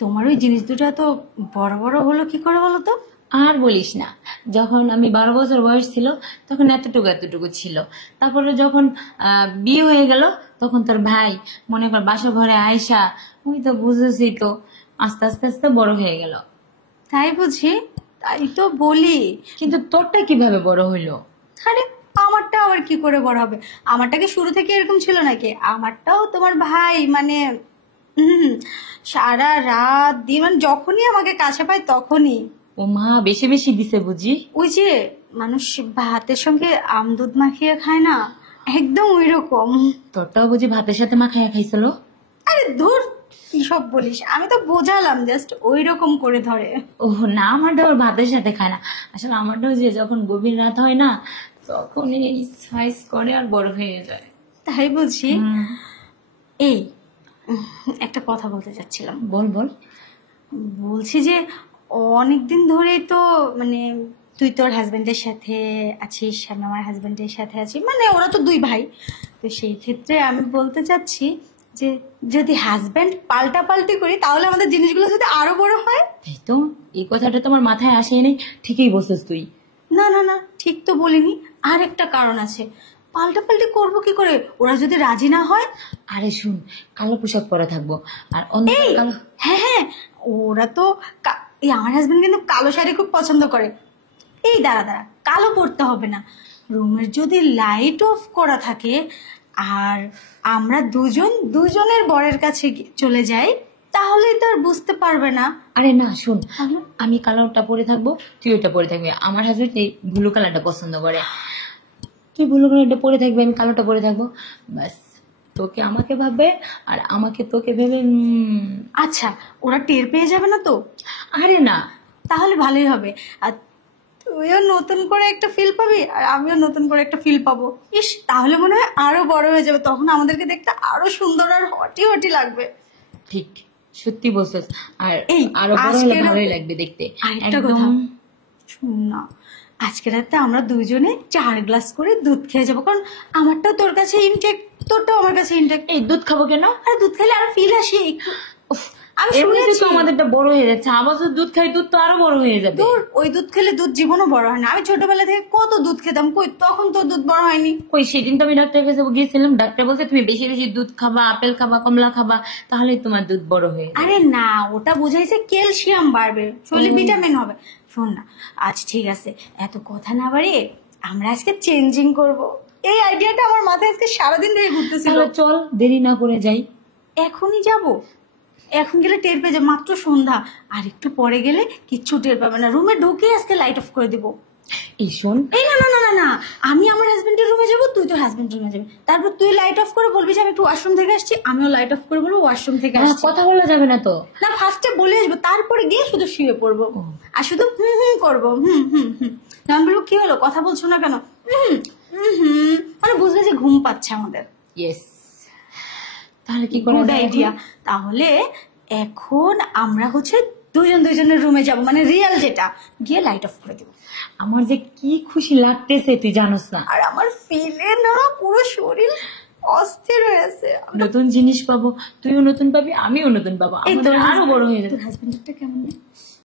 তোমার ওই জিনিস দুটো তো বড় বড় হলো কি করে বলো তো? আর বলিস না, যখন আমি 12 বছর বয়স ছিল তখন এতটুকু এতটুকু ছিল। তারপরে যখন বিয়ে হয়ে গেল তখন তোর ভাই মনে কর বাসা ঘরে আয়সা, ওই তো বুঝেছি তো, আস্তে আস্তে আস্তে বড় হয়ে গেল। তাই বুঝি? তাই তো বলি। কিন্তু তোরটা কিভাবে বড় হইলো? আরে আমারটা আবার কি করে বড় হবে? আমারটা কি শুরু থেকে এরকম ছিল নাকি? আমারটাও তোমার ভাই মানে সারা রাত দিন মানে যখনই আমাকে কাছে পায় তখনই। ও মা, বেশি বেশি দিছে বুঝি। ওই যে মানুষ ভাতের সঙ্গে আমদুধ মাখিয়ে খায় না, একদম ওই রকম। তোরটাও বুঝি ভাতের সাথে মাখাইয়া খাইছিল? আরে ধুর, কি সব বলিস, আমি তো বোঝালাম জাস্ট ওই রকম করে ধরে। ও না, আমারটা ওর ভাতের সাথে খায় না। আসলে আমারটাও যে যখন গভীর রাত হয় না তখন এই সাইজ করে আর বড় হয়ে যায়। তাই বুঝি। এই একটা কথা বলতে চাচ্ছিলাম। বল বল। বলছি যে অনেকদিন ধরেই তো মানে তুই তোর হাজবেন্ডের সাথে আছিস, আমি আমার হাজবেন্ডের সাথে আছি, মানে ওরা তো দুই ভাই। তো সেই ক্ষেত্রে আমি বলতে চাচ্ছি যে যদি হাজবেন্ড পাল্টাপাল্টি করি তাহলে আমাদের জিনিসগুলো যদি আরো বড় হয়। এই তো, এই কথাটা তোমার মাথায় আসেই নাই। ঠিকই বলছিস তুই। না না না, ঠিক তো বলিনি। আর একটা কারণ আছে, পাল্টাপাল্টি করবো কি করে ওরা যদি রাজি না হয়? আরে শুন, কালো পোশাক পরে থাকবো আর হ্যাঁ হ্যাঁ, ওরা তো এই আমার হাজবেন্ড কিন্তু কালো শাড়ি খুব পছন্দ করে। এই দাঁড়া দাঁড়া, কালো পরতে হবে না, রুমের যদি লাইট অফ করা থাকে আর আমরা দুজনের বরের কাছে চলে যাই তাহলে তো আর বুঝতে পারবে না। আরে না শুন, আমি কালোটা পরে থাকবো, তুই ওইটা পরে থাকবি। আমার হাজবেন্ড এই ব্লু কালারটা পছন্দ করে, তুই ব্লু কালারটা পরে থাকবি, আমি কালোটা পরে থাকবো। ব্যাস, তোকে আমাকে ভাববে আর আমাকে তোকে ভেবে। আচ্ছা, ওরা টের পেয়ে যাবে না তো? আরে না, তাহলে ভালোই হবে। আর তুইও নতুন করে একটা ফিল পাবি আর আমিও নতুন করে একটা ফিল পাবো। ইস, তাহলে মনে হয় আরো বড় হয়ে যাবে, তখন আমাদেরকে দেখতে আরো সুন্দর আর হটি হটি লাগবে। ঠিক, সত্যি বলছিস। আর এই আরো বড় হলে ভালোই লাগবে দেখতে। আরেকটা কথা শুন না, আজকে রাতে আমরা দুজনে 4 গ্লাস করে দুধ খেয়ে যাবো, কারণ আমারটাও তোর কাছে ইনটেক, তোরটাও আমার কাছে ইনটেক। এই দুধ খাবো কেন? আর দুধ খেলে আরো ফিল আসে একটু। আমি শুনেছি আমাদেরটা বড় হয়ে যাচ্ছে, আবার দুধ খাই, দুধ তো আরো বড় হয়ে যাবে। ওই দুধ খেলে দুধ জীবনও বড় হয় না। আমি ছোটবেলা থেকে কত দুধ খেতাম, কই তখন তো দুধ বড় হয়নি। কই সেদিন তো আমি ডাক্তারের কাছে গিয়েছিলাম, ডাক্তার বলছে তুমি বেশি বেশি দুধ খাবা, আপেল খাবা, কমলা খাবা, তাহলে তোমার দুধ বড় হয়ে যাবে। আরে না, ওটা বুঝাইছে ক্যালসিয়াম বাড়বে, শরীরে ভিটামিন হবে। শোন না, আজ ঠিক আছে, এত কথা না বাড়িয়ে আমরা আজকে চেঞ্জিং করব। এই আইডিয়াটা আমার মাথায় আজকে সারাদিন ধরে ঘুরতেছিল। চল, দেরি না করে যাই। এখনই যাব? এখন গেলে টের পেয়ে যাবে, মাত্র সন্ধ্যা। আর একটু পরে গেলে কিচ্ছু টের পাবে না। রুমে ঢুকে আজকে লাইট অফ করে দিব। এই শোন, এই না না না না না, আমি আমার হাজবেন্ডের রুমে যাবো, তুই তোর হাজবেন্ড রুমে যাবি। তারপর তুই লাইট অফ করে বলবি যে আমি একটু ওয়াশরুম থেকে আসছি, আমিও লাইট অফ করে বলবো ওয়াশরুম থেকে আসছি। কথা বলা যাবে না তো? না, ফার্স্টে বলে আসবো, তারপরে গিয়ে শুধু শুয়ে পড়বো আর শুধু হুম হুম করবো। হুম হুম হুম। আমি বলবো কি হলো, কথা বলছো না কেন? হুম হুম হুম, মানে বুঝলে যে ঘুম পাচ্ছে আমাদের। ইয়েস, তাহলে কি করা যায়? আইডিয়া। তাহলে এখন আমরা হচ্ছে দুজনের রুমে যাব, মানে রিয়েল যেটা, গিয়ে লাইট অফ করে দেবো। আমার যে কি খুশি লাগতেছে তুই জানোস না। আর আমার ফিলে না পুরো শরীর অস্থির হয়েছে। নতুন জিনিস পাবো, তুইও নতুন পাবি, আমিও নতুন পাবো, আরো বড় হয়ে যাবে। তোর হাজবেন্ডটা কেমন?